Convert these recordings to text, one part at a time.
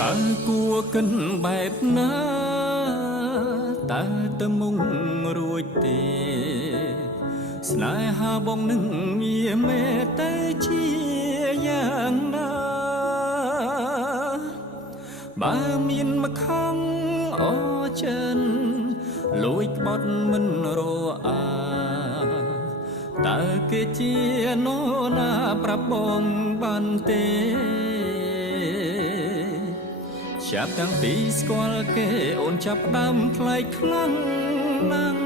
តើគួរកិនបែបណាតើទៅមុងរួចទេស្នេហាបងនឹងមានមេតែជាយ៉ាងណាបើមានមកខំអចិនលួចក្បត់មិនរអាតើគេជានរណាប្រាប់បងបានទេចាប់តាំងពីស្គាល់គេអូនចាប់ដើមថ្លៃខ្លាំងណាស់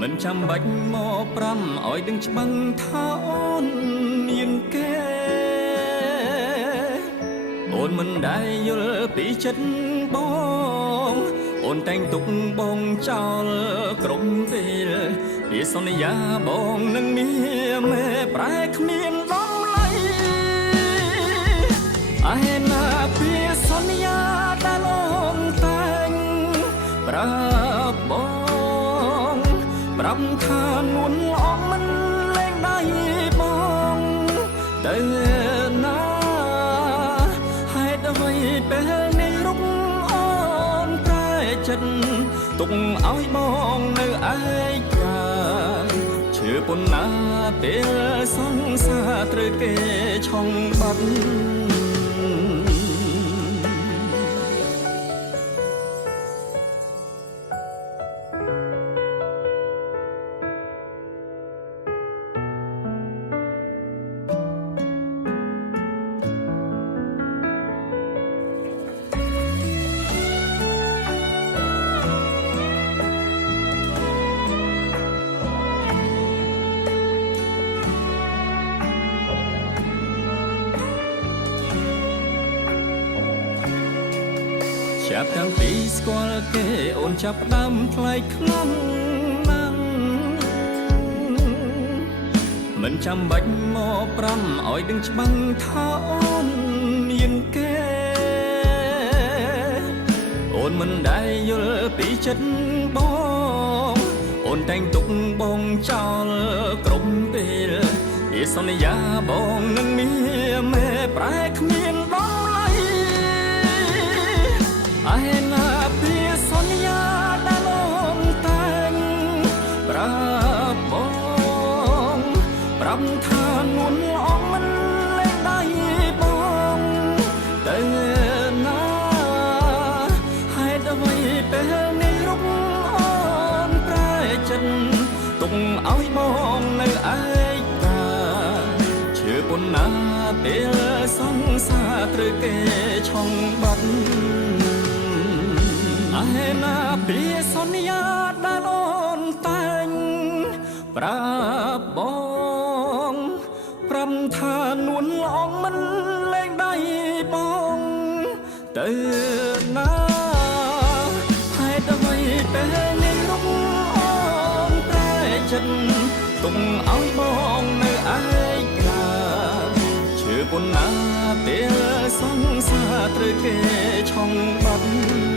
មិនចាំបាច់មកប្រាំឲ្យដឹងច្បាំងថាអូនមានគេអូនមិនដែលយល់ពីចិត្តបងអូនតែងទុកបងចោលក្រុមពេលពីសន្យាបងនឹងមានមេប្រែគ្មានដំឡៃអាហេណាពីសន្យាដែលអូនតែងប្រាប់បងប្រាប់ថានួនអងមិនលែងដៃបងទៅណាហេតុអ្វីពេលនេះរុកអូនប្រែចិត្តទុកឲ្យបងនៅឯកាឈឺប៉ុណ្ណាពេលសង្សារត្រូវគេឆុងបាត់ចាប់តាំងពីស្គាល់គេអូនចាប់ដើមថ្លៃខ្លាំងណាស់មិនចាំបាច់មកប្រាំឲ្យដឹងច្បាំងថាអូនមានគេអូនមិនដែលយល់ពីចិត្តបងអូនតែងទុកបងចោលក្រុមពេលពីសន្យាបងនឹងមានមេប្រែគ្មានដំឡៃអាហេណាពីសន្យាដែលអូនតែងប្រាប់បងប្រាប់ថានួនអងមិនលែងដៃបងទៅណាហេតុអ្វីពេលនេះរុកអូនប្រែចិត្តទុកឲ្យបងនៅឯកាឈឺប៉ុណ្ណាពេលសង្សារត្រូវគេឆុងបាត់អាហេណាពីសន្យាដែលអូនតែងប្រាប់បងប្រាប់ថានួនអងមិនលែងដៃបងទៅណាហេតុអ្វីពេលនេះរុកអូនប្រែចិត្តទុកឲ្យបងនៅឯកាឈឺប៉ុណ្ណាពេលសង្សារត្រូវគេឆុងបាត់